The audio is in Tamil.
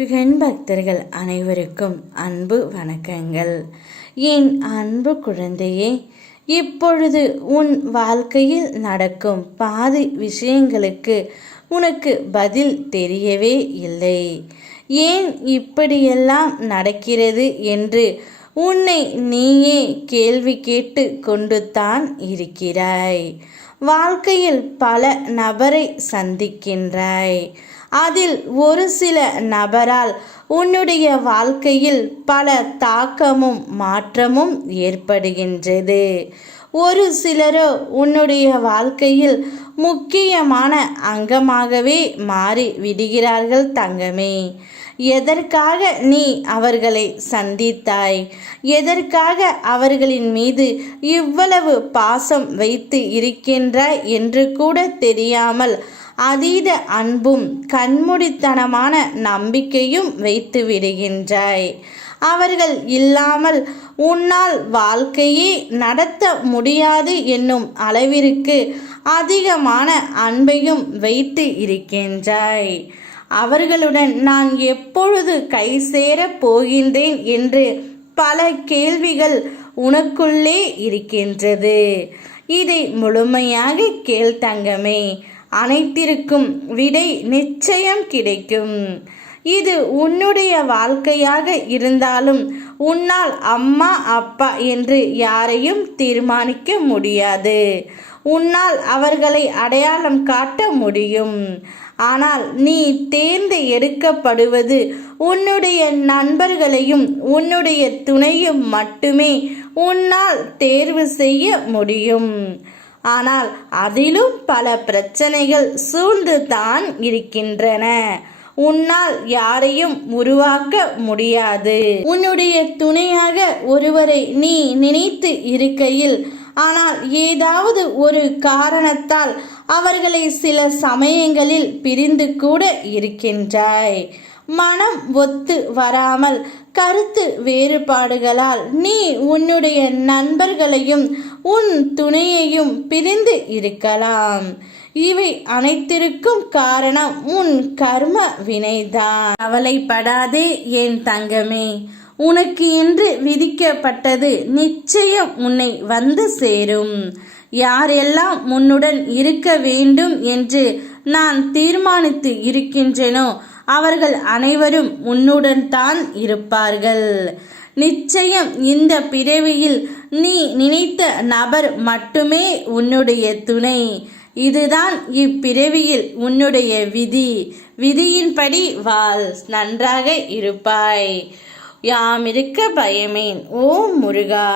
முருகன் பக்தர்கள் அனைவருக்கும் அன்பு வணக்கங்கள். என் அன்பு குழந்தையே, இப்பொழுது உன் வாழ்க்கையில் நடக்கும் பாதி விஷயங்களுக்கு உனக்கு பதில் தெரியவே இல்லை. ஏன் இப்படியெல்லாம் நடக்கிறது என்று உன்னை நீயே கேள்வி கேட்டு கொண்டு தான் இருக்கிறாய். வாழ்க்கையில் பல நபரை சந்திக்கின்றாய். அதில் ஒரு சில நபரால் உன்னுடைய வாழ்க்கையில் பல தாக்கமும் மாற்றமும் ஏற்படுகின்றது. ஒரு சிலரோ உன்னுடைய வாழ்க்கையில் முக்கியமான அங்கமாகவே மாறி விடுகிறார்கள் தங்கமே. எதற்காக நீ அவர்களை சந்தித்தாய்? எதற்காக அவர்களின் மீது இவ்வளவு பாசம் வைத்து இருக்கின்றாய் என்று கூட தெரியாமல் அதீத அன்பும் கண்மூடித்தனமான நம்பிக்கையும் வைத்து விடுகின்றாய். அவர்கள் இல்லாமல் உன்னால் வாழ்க்கையே நடத்த முடியாது என்னும் அளவிற்கு அதிகமான அன்பையும் வைத்து இருக்கின்றாய். அவர்களுடன் நான் எப்பொழுது கை சேரப் போகின்றேன் என்று பல கேள்விகள் உனக்குள்ளே இருக்கின்றது. இதை முழுமையாக கேள் தங்கமே. அனைத்திற்கும் விடை நிச்சயம் கிடைக்கும். இது உன்னுடைய வாழ்க்கையாக இருந்தாலும் உன்னால் அம்மா அப்பா என்று யாரையும் தீர்மானிக்க முடியாது. உன்னால் அவர்களை அடையாளம் காட்ட முடியும். ஆனால் நீ தேர்ந்து எடுக்கப்படுவது உன்னுடைய நண்பர்களையும் உன்னுடைய துணையும் மட்டுமே உன்னால் தேர்வு செய்ய முடியும். ஆனால் அதிலும் பல பிரச்சனைகள் சூழ்ந்து தான் இருக்கின்றன. உன்னால் யாரையும் உருவாக்க முடியாது. உன்னுடைய துணையாக ஒருவரை நீ நினைத்து இருக்கையில் ஆனால் ஏதாவது ஒரு காரணத்தால் அவர்களை சில சமயங்களில் பிரிந்து கூட இருக்கின்றாய். மனம் ஒத்து வராமல் கருத்து வேறுபாடுகளால் நீ உன்னுடைய நண்பர்களையும் உன் துணையையும் பிரிந்து இருக்கலாம். இவை அனைத்திற்கும் காரணம் உன் கர்ம வினைதான். கவலைப்படாதே என் தங்கமே. உனக்கு என்று விதிக்கப்பட்டது நிச்சயம் உன்னை வந்து சேரும். யாரெல்லாம் உன்னுடன் இருக்க வேண்டும் என்று நான் தீர்மானித்து இருக்கின்றேனோ அவர்கள் அனைவரும் உன்னுடன் தான் இருப்பார்கள். நிச்சயம் இந்த பிறவியில் நீ நினைத்த நபர் மட்டுமே உன்னுடைய துணை. இதுதான் இப்பிறவியில் உன்னுடைய விதி. விதியின்படி வாழ், நன்றாக இருப்பாய். யாமிருக்க பயமேன். ஓம் முருகா.